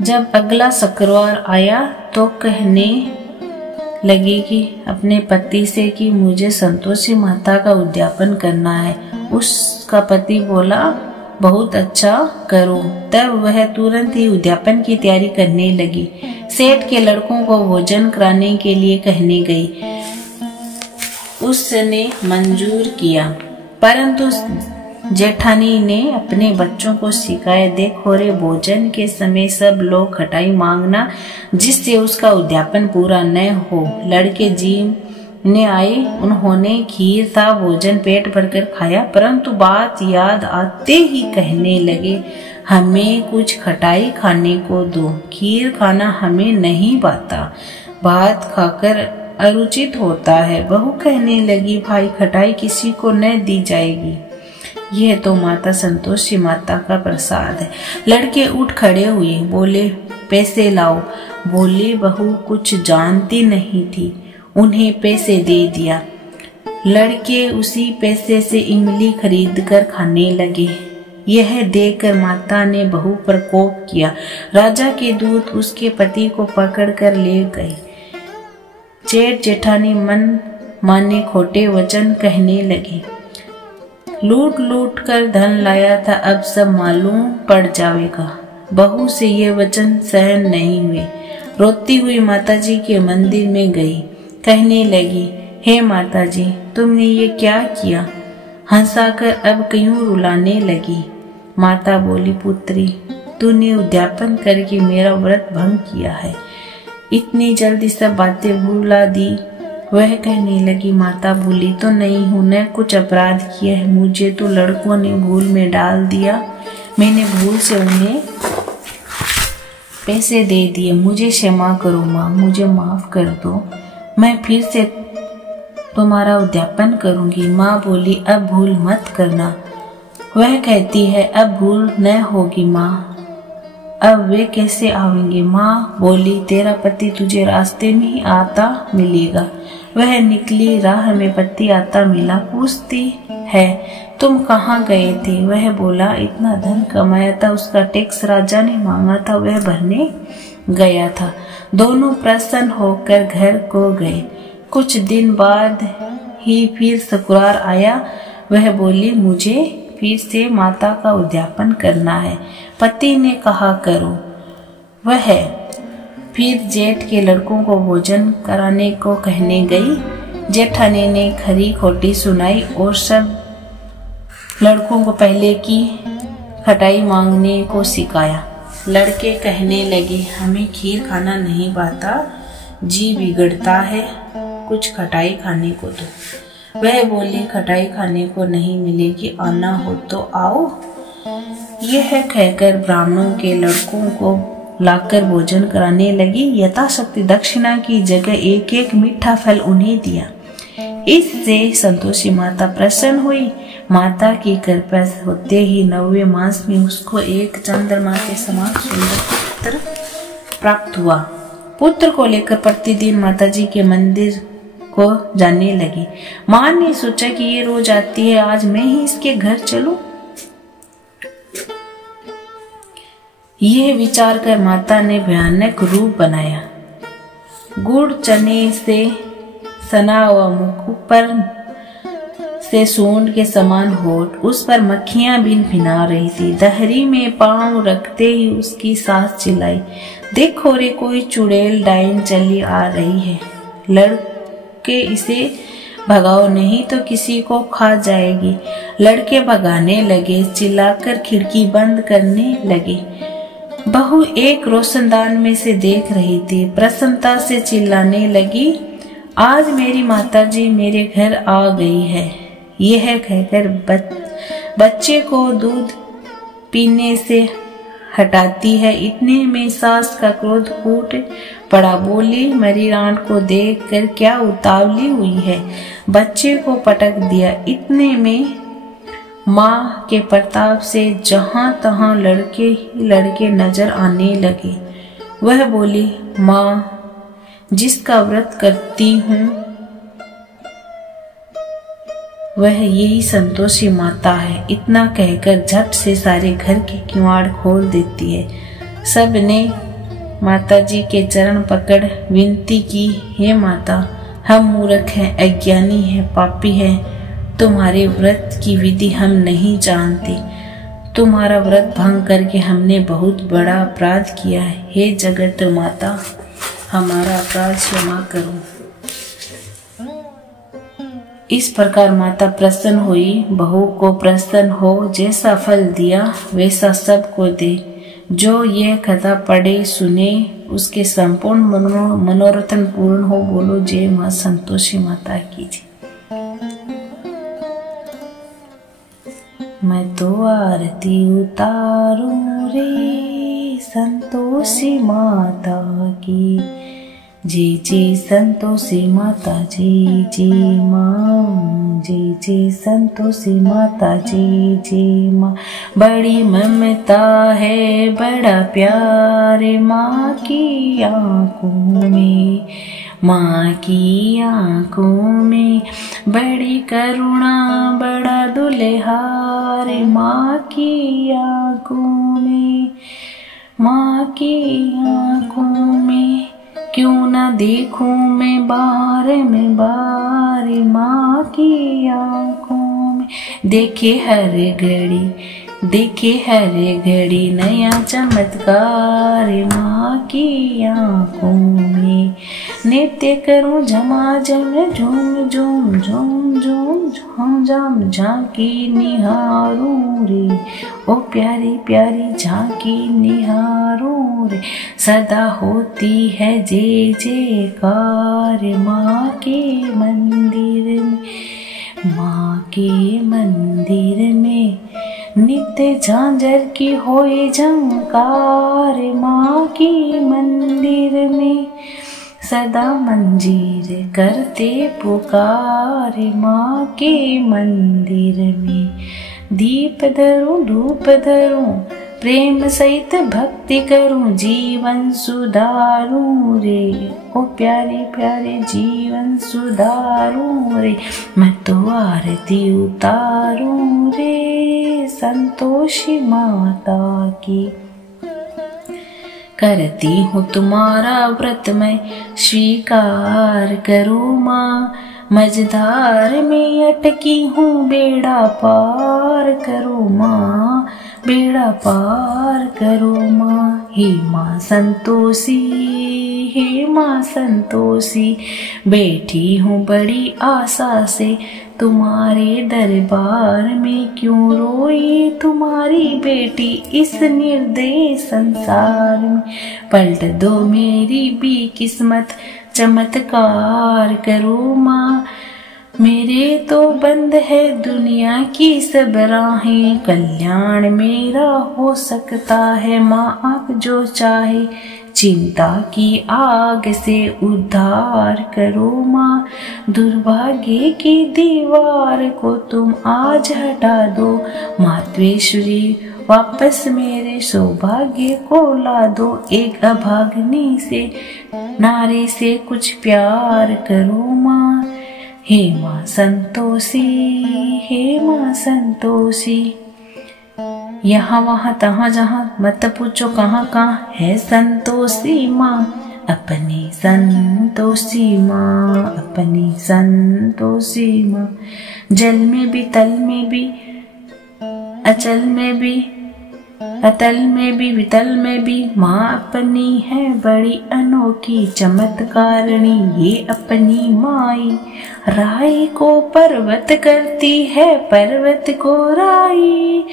जब अगला शुक्रवार आया तो कहने लगी कि अपने पति से कि मुझे संतोषी माता का उद्यापन करना है। उसका पति बोला, बहुत अच्छा करो। तब वह तुरंत ही उद्यापन की तैयारी करने लगी। सेठ के लड़कों को भोजन कराने के लिए कहने गई। उसने मंजूर किया, परंतु जेठानी ने अपने बच्चों को सिखाया, देखो रे, भोजन के समय सब लोग खटाई मांगना, जिससे उसका उद्यापन पूरा न हो। लड़के जी ने आए, उन्होंने खीर था भोजन पेट भरकर खाया, परंतु बात याद आते ही कहने लगे, हमें कुछ खटाई खाने को दो, खीर खाना हमें नहीं पाता, भात खाकर अरुचित होता है। बहू कहने लगी, भाई खटाई किसी को न दी जाएगी, यह तो माता संतोषी माता का प्रसाद है। लड़के उठ खड़े हुए, बोले, पैसे लाओ। बोली बहू कुछ जानती नहीं थी, उन्हें पैसे दे दिया। लड़के उसी पैसे से इमली खरीद कर खाने लगे। यह देखकर माता ने बहू पर कोप किया। राजा के दूत उसके पति को पकड़कर ले गए। जेठ जेठानी मन माने खोटे वचन कहने लगे, लूट लूट कर धन लाया था, अब सब मालूम पड़ जाएगा। बहू से ये वचन सहन नहीं हुए। रोती हुई माताजी के मंदिर में गई। कहने लगी, हे माताजी, तुमने ये क्या किया? हंसाकर अब क्यों रुलाने लगी? माता बोली, पुत्री, तूने उद्यापन करके मेरा व्रत भंग किया है, इतनी जल्दी सब बातें भुला दी। वह कहने लगी, माता भूली तो नहीं हूँ, न कुछ अपराध किया है, मुझे तो लड़कों ने भूल में डाल दिया, मैंने भूल से उन्हें पैसे दे दिए, मुझे क्षमा करो माँ, मुझे माफ कर दो, मैं फिर से तुम्हारा उद्यापन करूंगी। माँ बोली, अब भूल मत करना। वह कहती है, अब भूल न होगी माँ, अब वे कैसे आवेंगे? माँ बोली, तेरा पति तुझे रास्ते में ही आता मिलेगा। वह निकली, राह में पति आता मिला, पूछती है, तुम कहाँ गए थे? वह बोला, इतना धन कमाया था, उसका टैक्स राजा ने मांगा था, वह भरने गया था। दोनों प्रसन्न होकर घर को गए। कुछ दिन बाद ही फिर शुक्रवार आया। वह बोली, मुझे फिर से माता का उद्यापन करना है। पति ने कहा, करो। वह फिर जेठ के लड़कों को भोजन कराने को कहने गई। जेठानी ने खरी खोटी सुनाई और सब लड़कों को पहले की खटाई मांगने को सिखाया। लड़के कहने लगे, हमें खीर खाना नहीं पाता, जी बिगड़ता है, कुछ खटाई खाने को दो। वह बोली, खटाई खाने को नहीं मिलेगी, आना हो तो आओ। यह कहकर ब्राह्मणों के लड़कों को लाकर भोजन कराने लगी। यथाशक्ति दक्षिणा की जगह एक एक मीठा फल उन्हें दिया। इससे संतोषी माता प्रसन्न हुई। माता की कृपा होते ही 9वें मास में उसको एक चंद्रमा के समान सुंदर पुत्र प्राप्त हुआ। पुत्र को लेकर प्रतिदिन माताजी के मंदिर को जाने लगी। माँ ने सोचा कि ये रोज आती है, आज मैं ही इसके घर चलूं। यह विचार कर माता ने भयानक रूप बनाया। गुड़ चने से सना हुआ मुख, ऊपर से सूंड के समान होठ, उस पर मक्खियां भिन भिना रही थी। दहरी में पांव रखते ही उसकी सास चिल्लाई, देखो रे, कोई चुड़ैल डाइन चली आ रही है, लड़के इसे भगाओ नहीं तो किसी को खा जाएगी। लड़के भगाने लगे, चिल्लाकर खिड़की बंद करने लगे। बहू एक रोशनदान में से देख रही थी, प्रसन्नता से चिल्लाने लगी, आज मेरी माताजी मेरे घर आ गई है। यह कहकर बच्चे को दूध पीने से हटाती है। इतने में सास का क्रोध फूट पड़ा। बोली, मेरी रान को देखकर क्या उतावली हुई है, बच्चे को पटक दिया। इतने में माँ के प्रताप से जहां तहां लड़के ही लड़के नजर आने लगे। वह बोली, माँ, जिसका व्रत करती हूँ वह यही संतोषी माता है। इतना कहकर झट से सारे घर के किवाड़ खोल देती है। सब ने माताजी के चरण पकड़ विनती की, हे माता, हम मूर्ख हैं, अज्ञानी हैं, पापी हैं। तुम्हारे व्रत की विधि हम नहीं जानते। तुम्हारा व्रत भंग करके हमने बहुत बड़ा अपराध किया है। हे जगत माता, हमारा अपराध क्षमा करो। इस प्रकार माता प्रसन्न हुई। बहू को प्रसन्न हो, जैसा फल दिया वैसा सबको दे। जो ये कथा पढ़े सुने उसके संपूर्ण मनोरथन पूर्ण हो। बोलो जय मां संतोषी माता की जय। मैं तो आरती उतारूं रे संतोषी माता की जय जय संतोषी माता जय जय माँ, जय जय संतोषी माता जय जय माँ। बड़ी ममता है, बड़ा प्यार माँ की आँखों में, माँ की आँखों में। बड़ी करुणा, बड़ा दुल्हार माँ की आँखों में, माँ की आँखों में। क्यों न देखूं मैं बार में बार माँ की आँखों में। देखे हर घड़ी, देखे हर घड़ी नया चमत्कार माँ की आँखों में। नृत्य करूं झमाझम, झूम झूम झूम झूम झूम झूम झांकी निहारूं रे। ओ प्यारी प्यारी झांकी निहारूं रे। सदा होती है जय जयकार माँ के मंदिर में, माँ के मंदिर में। नित्य झांझर की होए झंकार माँ की मंदिर में। सदा मंजीर करते पुकार माँ के मंदिर में। दीप धरूं धूप धरूं प्रेम सहित भक्ति करूं, जीवन सुधारूं रे। ओ प्यारे प्यारे जीवन सुधारूं रे। मैं तो आरती उतारूं रे संतोषी माता की। करती हूँ तुम्हारा व्रत मैं स्वीकार करो माँ। मझधार में अटकी हूँ, बेड़ा पार करो माँ, बेड़ा पार करो माँ। हे माँ संतोषी, हे माँ संतोषी, बैठी हूँ बड़ी आशा से तुम्हारे दरबार में। क्यों रोई तुम्हारी बेटी इस निर्दयी संसार में। पलट दो मेरी भी किस्मत, चमत्कार करो माँ। मेरे तो बंद है दुनिया की सब राहें, कल्याण मेरा हो सकता है माँ आप जो चाहे। चिंता की आग से उद्धार करो माँ। दुर्भाग्य की दीवार को तुम आज हटा दो। मातवेश्वरी वापस मेरे सौभाग्य को ला दो। एक अभागनी से नारे से कुछ प्यार करो माँ। हे माँ संतोषी, हे माँ संतोषी। यहाँ वहाँ तहाँ जहाँ मत पूछो कहाँ कहाँ है संतोषी माँ। अपनी संतोषी माँ, अपनी संतोषी माँ। जल में भी तल में भी, अचल में भी, अतल में भी, वितल में भी माँ अपनी है बड़ी अनोखी चमत्कारिणी। ये अपनी माई राई को पर्वत करती है, पर्वत को राई।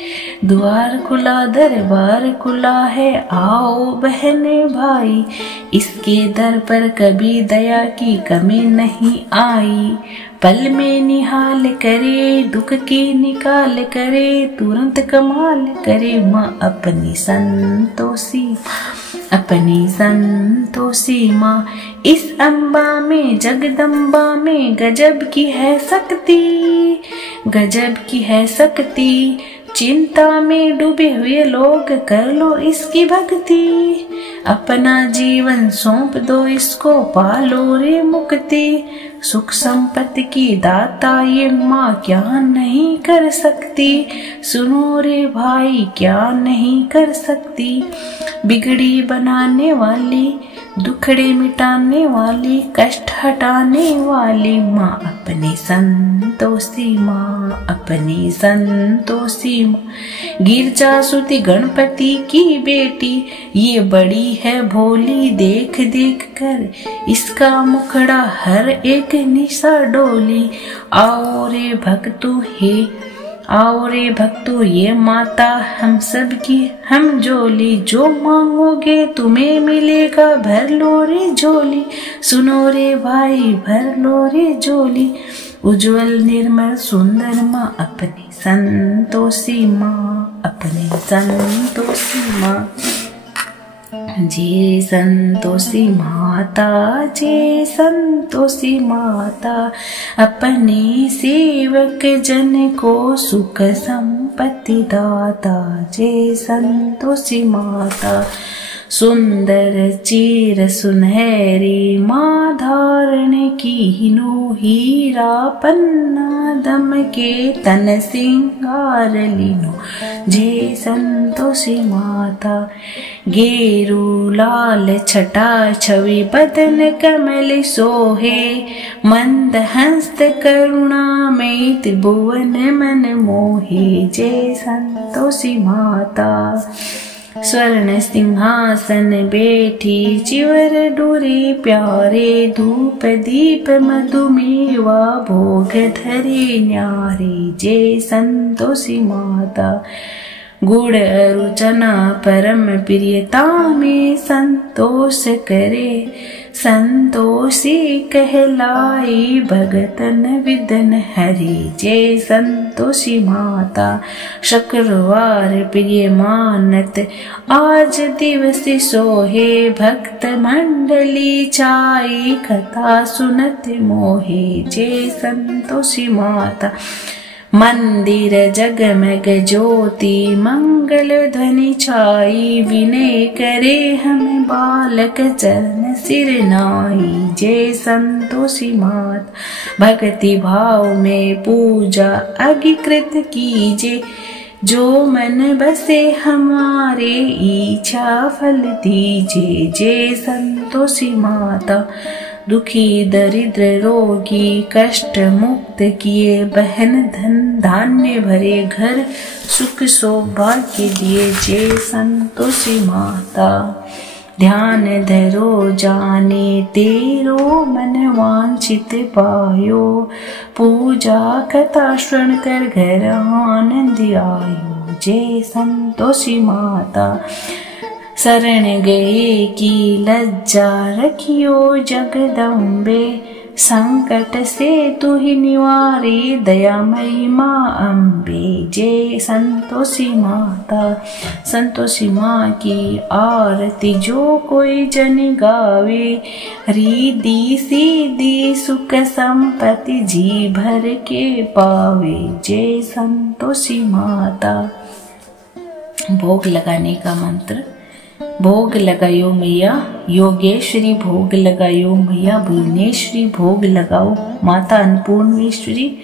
द्वार खुला दरबार खुला है, आओ बहने भाई। इसके दर पर कभी दया की कमी नहीं आई। पल में निहाल करे, दुख की निकाल करे, तुरंत कमाल करे माँ अपनी संतोषी, अपनी संतोषी माँ। इस अम्बा में जगदम्बा में गजब की है शक्ति, गजब की है शक्ति। चिंता में डूबे हुए लोग कर लो इसकी भक्ति। अपना जीवन सौंप दो इसको, पालो रे मुक्ति। सुख संपत्ति की दाता ये माँ क्या नहीं कर सकती। सुनो रे भाई क्या नहीं कर सकती। बिगड़ी बनाने वाली, दुखड़े मिटाने वाली, कष्ट हटाने वाली माँ अपनी संतोषी माँ, अपनी संतोषी माँ। गिरजा सुती गणपति की बेटी ये बड़ी है भोली, देख देख कर इसका मुखड़ा हर एक निशा डोली। आओ रे भक्तों हे, आओ रे भक्तों ये माता हम सब की हम झोली। जो मांगोगे तुम्हें मिलेगा, भर लो रे झोली। सुनो रे भाई भर लो रे झोली। उज्जवल निर्मल सुंदर माँ अपनी संतोषी माँ, अपनी संतोषी माँ। जय संतोषी माता, जय संतोषी माता। अपने सेवक जन को सुख संपत्ति दाता। जय संतोषी माता। सुंदर चीर सुनहरी माँ धारण कीनो, हीरा पन्ना दम के तन सिंगार लीनो। जय संतोषी माता। गेरू लाल छटा छवि बदन कमल सोहे, मंद हस्त करुणा में त्रिभुवन मन मोहे। जय संतोषी माता। स्वर्ण सिंहासन बैठी चिवर डोरे प्यारे, धूप दीप मधुमेवा भोग धरे न्यारे। जय संतोषी माता। गुड़ अरुचना परम प्रियता में संतोष करे, संतोषी कहलाई भगतन विदन हरे। जय संतोषी माता। शुक्रवार प्रिय मानत आज दिवस सोहे, भक्त मंडली चाई कथा सुनत मोहे। जय संतोषी माता। मंदिर जगमग ज्योति मंगल ध्वनि छाई, विनय करे हम बालक चरण सिर नाई। जय संतोषी माता। भक्ति भाव में पूजा अगिकृत कीजे, जो मन बसे हमारे इच्छा फल दीजे। जय संतोषी माता। दुखी दरिद्र रोगी कष्ट मुक्त किए, बहन धन धान्य भरे घर सुख सौभाग्य दिए। जय संतोषी माता। ध्यान धरो जाने तेरो मन वांछित पायो, पूजा कथा श्रवण कर घर आनंद आयो। जय संतोषी माता। शरण गए की लज्जा रखियो जगदम्बे, संकट से तू ही निवारी दयामयी माँ अम्बे। जय संतोषी माता। संतोषी माँ की आरती जो कोई जन गावे, रिद्धि सीधी सुख संपत्ति जी भर के पावे। जय संतोषी माता। भोग लगाने का मंत्र। भोग लगायो मैया योगेश्वरी, भोग लगायो मैया भुवनेश्वरी, भोग लगाओ माता अन्नपूर्णेश्वरी।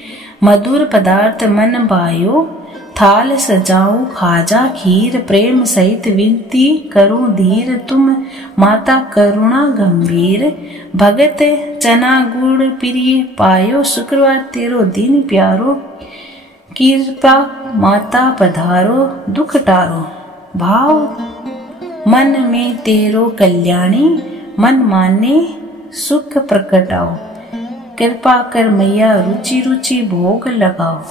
मधुर पदार्थ मन भायो, थाल सजाऊं खाजा खीर, प्रेम सहित विनती करूं धीर, तुम माता करुणा गंभीर। भगत चना गुड़ प्रिय पायो, शुक्रवार तेरो दिन प्यारो, कृपा माता पधारो दुख टारो। भाव मन में तेरो कल्याणी, मन माने सुख प्रकटाओ, कृपा कर मैया रुचि रुचि भोग लगाओ।